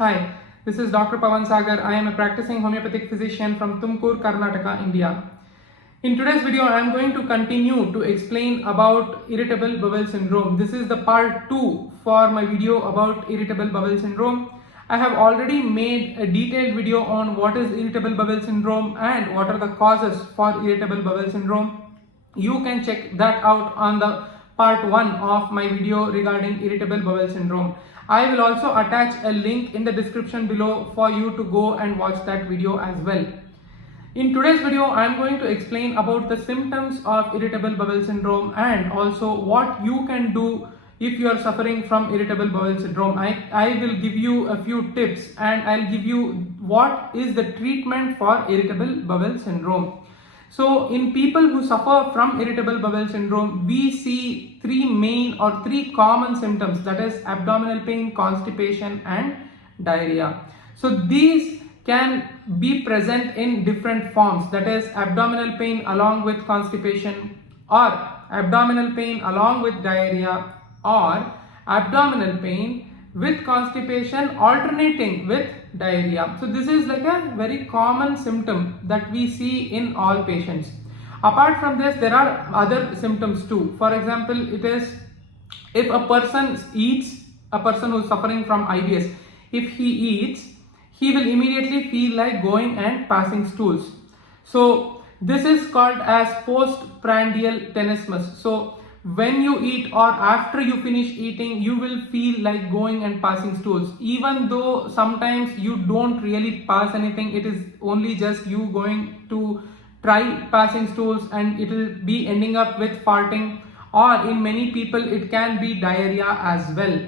Hi, this is Dr. Pawan Saagar. I am a practicing homeopathic physician from Tumkur, Karnataka, India. In today's video, I am going to continue to explain about irritable bowel syndrome. This is the part 2 for my video about irritable bowel syndrome. I have already made a detailed video on what is irritable bowel syndrome and what are the causes for irritable bowel syndrome. You can check that out on the part 1 of my video regarding irritable bowel syndrome. I will also attach a link in the description below for you to go and watch that video as well. In today's video, I am going to explain about the symptoms of irritable bowel syndrome and also what you can do if you are suffering from irritable bowel syndrome. I will give you a few tips and I'll give you what is the treatment for irritable bowel syndrome. So in people who suffer from irritable bowel syndrome, we see three common symptoms, that is abdominal pain, constipation and diarrhea. So these can be present in different forms, that is abdominal pain along with constipation, or abdominal pain along with diarrhea, or abdominal pain with constipation alternating with diarrhea. So this is like a very common symptom that we see in all patients. Apart from this, there are other symptoms too. For example, it is if a person eats, a person who is suffering from IBS, if he eats, he will immediately feel like going and passing stools. So this is called as postprandial tenesmus. So when you eat or after you finish eating, you will feel like going and passing stools, even though sometimes you don't really pass anything. It is only just you going to try passing stools and it will be ending up with farting, or in many people it can be diarrhea as well.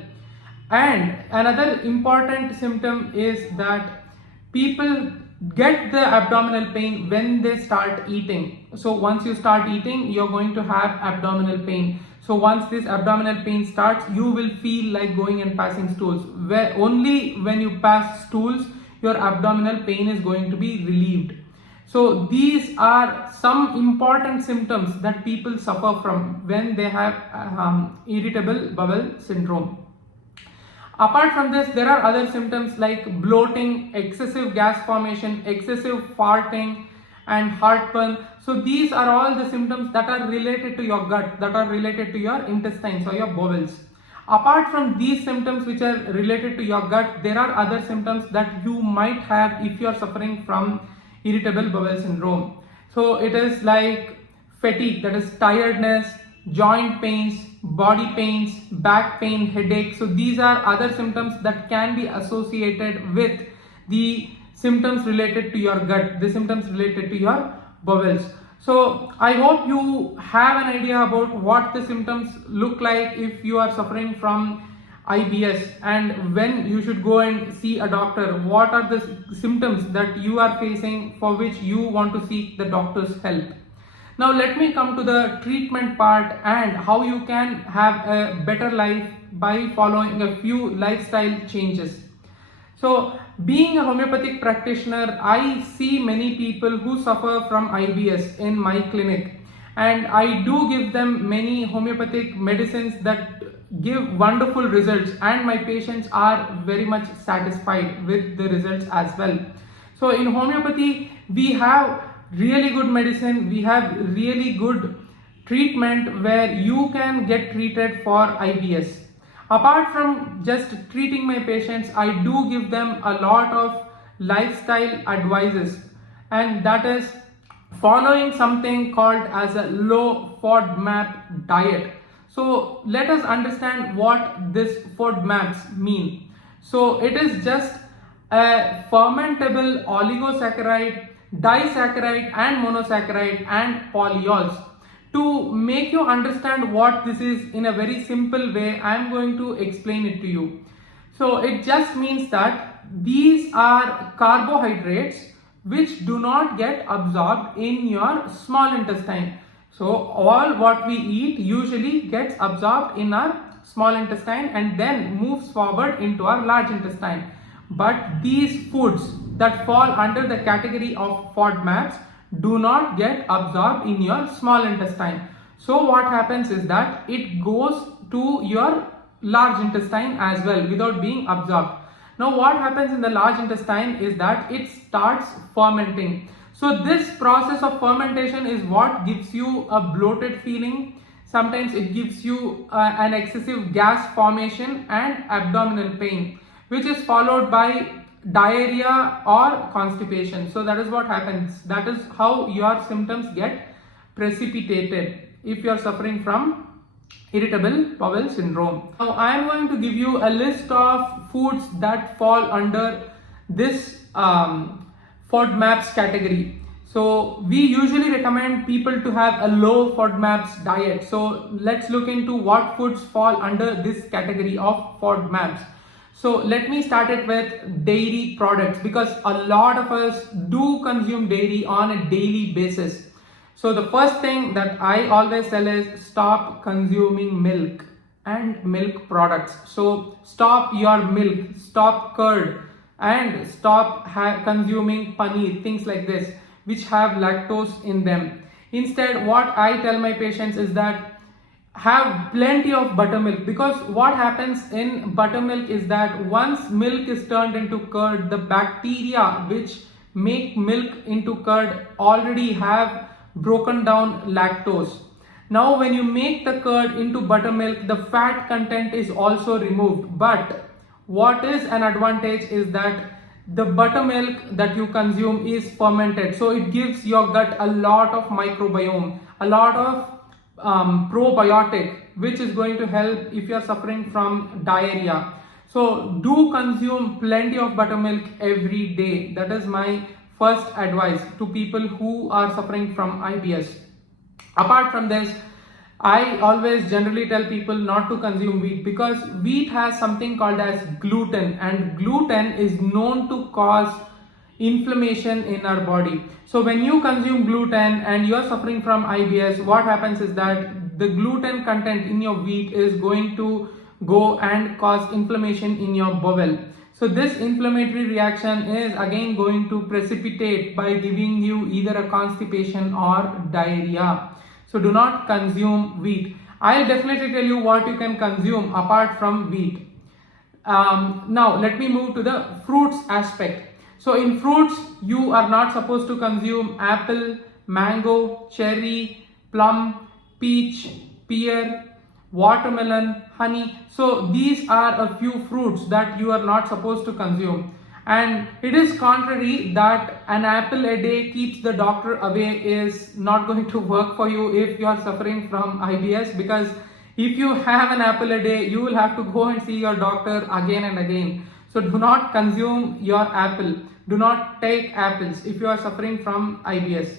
And another important symptom is that people get the abdominal pain when they start eating. So once you start eating, you're going to have abdominal pain. So once this abdominal pain starts, you will feel like going and passing stools. Where only when you pass stools, your abdominal pain is going to be relieved. So these are some important symptoms that people suffer from when they have irritable bowel syndrome. Apart from this, there are other symptoms like bloating, excessive gas formation, excessive farting and heartburn. So these are all the symptoms that are related to your gut, that are related to your intestines or your bowels. Apart from these symptoms which are related to your gut, there are other symptoms that you might have if you are suffering from irritable bowel syndrome. So it is like fatigue, that is tiredness, joint pains, body pains, back pain, headache. So these are other symptoms that can be associated with the symptoms related to your gut, the symptoms related to your bowels. So I hope you have an idea about what the symptoms look like if you are suffering from IBS and when you should go and see a doctor. What are the symptoms that you are facing for which you want to seek the doctor's help? Now let me come to the treatment part and how you can have a better life by following a few lifestyle changes. So being a homeopathic practitioner, I see many people who suffer from IBS in my clinic, and I do give them many homeopathic medicines that give wonderful results, and my patients are very much satisfied with the results as well. So in homeopathy, we have really good medicine, we have really good treatment where you can get treated for IBS. Apart from just treating my patients, I do give them a lot of lifestyle advices, and that is following something called as a low FODMAP diet. So let us understand what this FODMAPs mean. So it is just a fermentable oligosaccharide, disaccharide and monosaccharide and polyols. To make you understand what this is in a very simple way, I am going to explain it to you. So it just means that these are carbohydrates which do not get absorbed in your small intestine. So all what we eat usually gets absorbed in our small intestine and then moves forward into our large intestine. But these foods that fall under the category of FODMAPs do not get absorbed in your small intestine. So what happens is that it goes to your large intestine as well without being absorbed. Now what happens in the large intestine is that it starts fermenting. So this process of fermentation is what gives you a bloated feeling. Sometimes it gives you an excessive gas formation and abdominal pain, which is followed by diarrhea or constipation. So that is what happens. That is how your symptoms get precipitated if you are suffering from irritable bowel syndrome. Now I am going to give you a list of foods that fall under this FODMAPs category. So we usually recommend people to have a low FODMAPs diet. So let's look into what foods fall under this category of FODMAPs. So let me start it with dairy products, because a lot of us do consume dairy on a daily basis. So the first thing that I always tell is stop consuming milk and milk products. So stop your milk, stop curd, and stop consuming paneer, things like this, which have lactose in them. Instead, what I tell my patients is that have plenty of buttermilk, because what happens in buttermilk is that once milk is turned into curd, the bacteria which make milk into curd already have broken down lactose. Now when you make the curd into buttermilk, the fat content is also removed. But what is an advantage is that the buttermilk that you consume is fermented, so it gives your gut a lot of microbiome, a lot of probiotic, which is going to help if you are suffering from diarrhea. So do consume plenty of buttermilk every day. That is my first advice to people who are suffering from IBS. Apart from this, I always generally tell people not to consume wheat, because wheat has something called as gluten, and gluten is known to cause inflammation in our body. So when you consume gluten and you are suffering from IBS, what happens is that the gluten content in your wheat is going to go and cause inflammation in your bowel. So this inflammatory reaction is again going to precipitate by giving you either a constipation or diarrhea. So do not consume wheat. I'll definitely tell you what you can consume apart from wheat. Now let me move to the fruits aspect. So in fruits, you are not supposed to consume apple, mango, cherry, plum, peach, pear, watermelon, honey. So these are a few fruits that you are not supposed to consume. And it is contrary that an apple a day keeps the doctor away is not going to work for you if you are suffering from IBS, because if you have an apple a day, you will have to go and see your doctor again and again. So do not consume your apple. Do not take apples if you are suffering from IBS.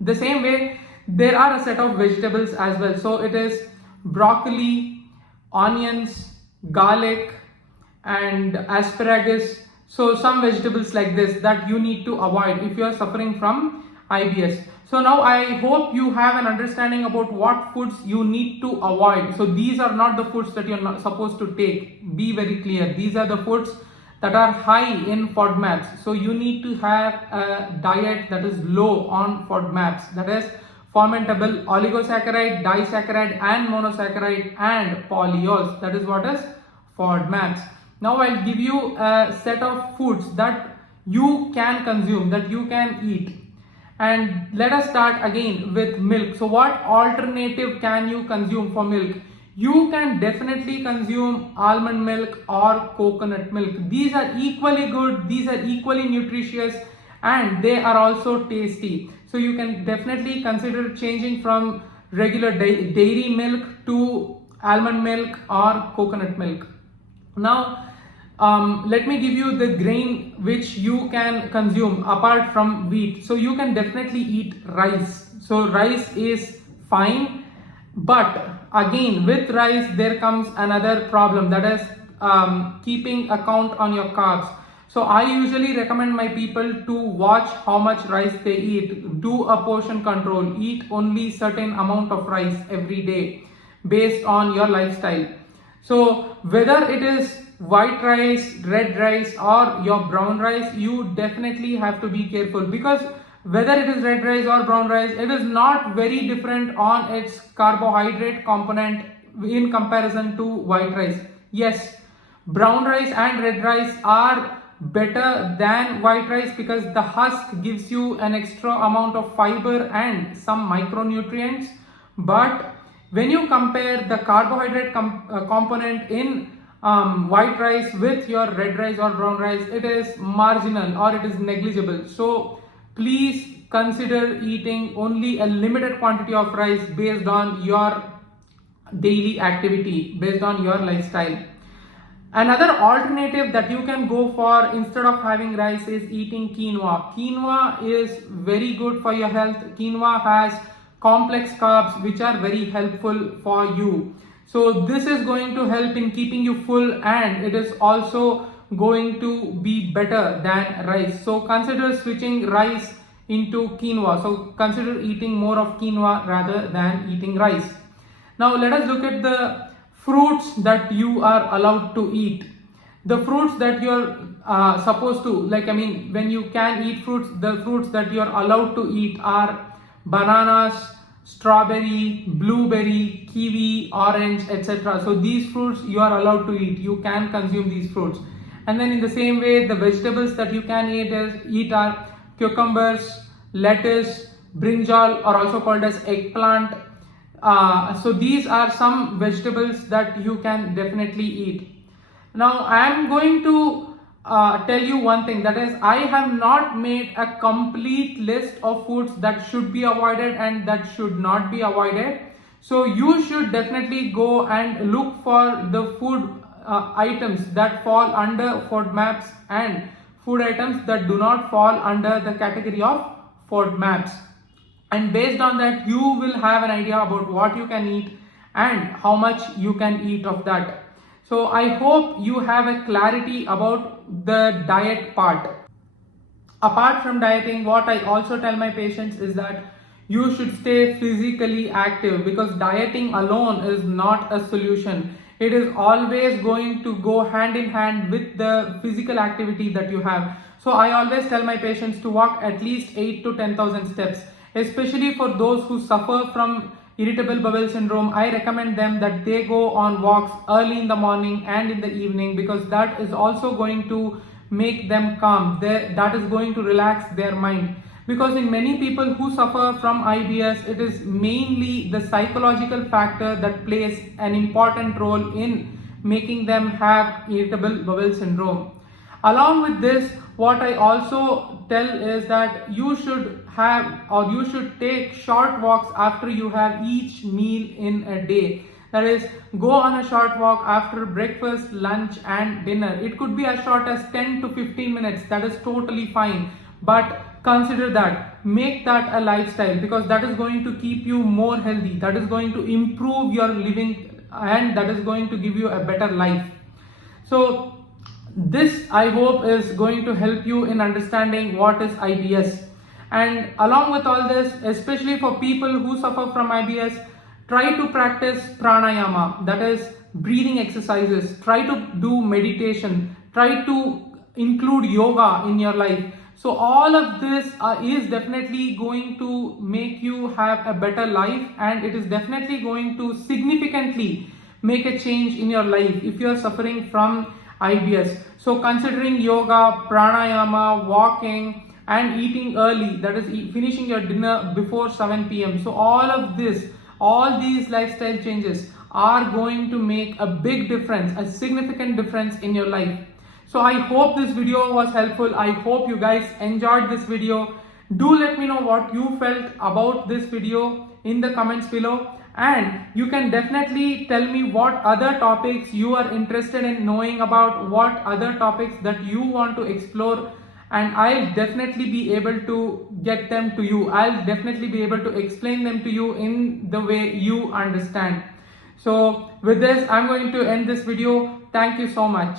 The same way, there are a set of vegetables as well. So it is broccoli, onions, garlic, and asparagus. So some vegetables like this that you need to avoid if you are suffering from IBS. So now I hope you have an understanding about what foods you need to avoid. So these are not the foods that you're not supposed to take. Be very clear. These are the foods that are high in FODMAPs. So you need to have a diet that is low on FODMAPs. That is fermentable oligosaccharide, disaccharide, and monosaccharide, and polyols. That is what is FODMAPs. Now I'll give you a set of foods that you can consume, that you can eat. And let us start again with milk. So what alternative can you consume for milk? You can definitely consume almond milk or coconut milk. These are equally good, these are equally nutritious, and they are also tasty. So you can definitely consider changing from regular dairy milk to almond milk or coconut milk. Now let me give you the grain which you can consume apart from wheat. So you can definitely eat rice. So rice is fine, but again with rice there comes another problem, that is keeping a count on your carbs. So I usually recommend my people to watch how much rice they eat, do a portion control, eat only certain amount of rice every day based on your lifestyle. So whether it is white rice, red rice, or your brown rice, you definitely have to be careful, because whether it is red rice or brown rice, it is not very different on its carbohydrate component in comparison to white rice. Yes, Brown rice and red rice are better than white rice because the husk gives you an extra amount of fiber and some micronutrients. But when you compare the carbohydrate component in white rice with your red rice or brown rice, it is marginal or it is negligible. So please consider eating only a limited quantity of rice based on your daily activity, based on your lifestyle. Another alternative that you can go for instead of having rice is eating quinoa. Quinoa is very good for your health. Quinoa has complex carbs which are very helpful for you. So this is going to help in keeping you full, and it is also going to be better than rice. So consider switching rice into quinoa. So consider eating more of quinoa rather than eating rice. Now let us look at the fruits that you are allowed to eat. The fruits that you're supposed to, when you can eat fruits, the fruits that you're allowed to eat are bananas, strawberry, blueberry, kiwi, orange, etc. So these fruits you are allowed to eat. You can consume these fruits. And then in the same way, the vegetables that you can eat are cucumbers, lettuce, brinjal, or also called as eggplant. So these are some vegetables that you can definitely eat. Now I am going to tell you one thing, that is, I have not made a complete list of foods that should be avoided and that should not be avoided. So you should definitely go and look for the food items that fall under FODMAPs and food items that do not fall under the category of FODMAPs. And based on that, you will have an idea about what you can eat and how much you can eat of that. So I hope you have a clarity about the diet part. Apart from dieting, what I also tell my patients is that you should stay physically active, because dieting alone is not a solution. It is always going to go hand in hand with the physical activity that you have. So I always tell my patients to walk at least 8 to 10,000 steps. Especially for those who suffer from irritable bowel syndrome, I recommend them that they go on walks early in the morning and in the evening, because that is also going to make them calm. That is going to relax their mind. Because in many people who suffer from IBS, it is mainly the psychological factor that plays an important role in making them have irritable bowel syndrome. Along with this, what I also tell is that you should take short walks after you have each meal in a day. That is, go on a short walk after breakfast, lunch and dinner. It could be as short as 10 to 15 minutes. That is totally fine. But consider that. Make that a lifestyle, because that is going to keep you more healthy. That is going to improve your living, and that is going to give you a better life. So this, I hope, is going to help you in understanding what is IBS. And along with all this, especially for people who suffer from IBS, try to practice pranayama, that is breathing exercises. Try to do meditation. Try to include yoga in your life. So all of this is definitely going to make you have a better life, and it is definitely going to significantly make a change in your life if you are suffering from IBS. So considering yoga, pranayama, walking and eating early, that is finishing your dinner before 7 p.m. So all these lifestyle changes are going to make a big difference, a significant difference in your life. So I hope this video was helpful. I hope you guys enjoyed this video. Do let me know what you felt about this video in the comments below. And you can definitely tell me what other topics you are interested in knowing about, what other topics that you want to explore, and I'll definitely be able to get them to you. I'll definitely be able to explain them to you in the way you understand. So with this, I'm going to end this video. Thank you so much.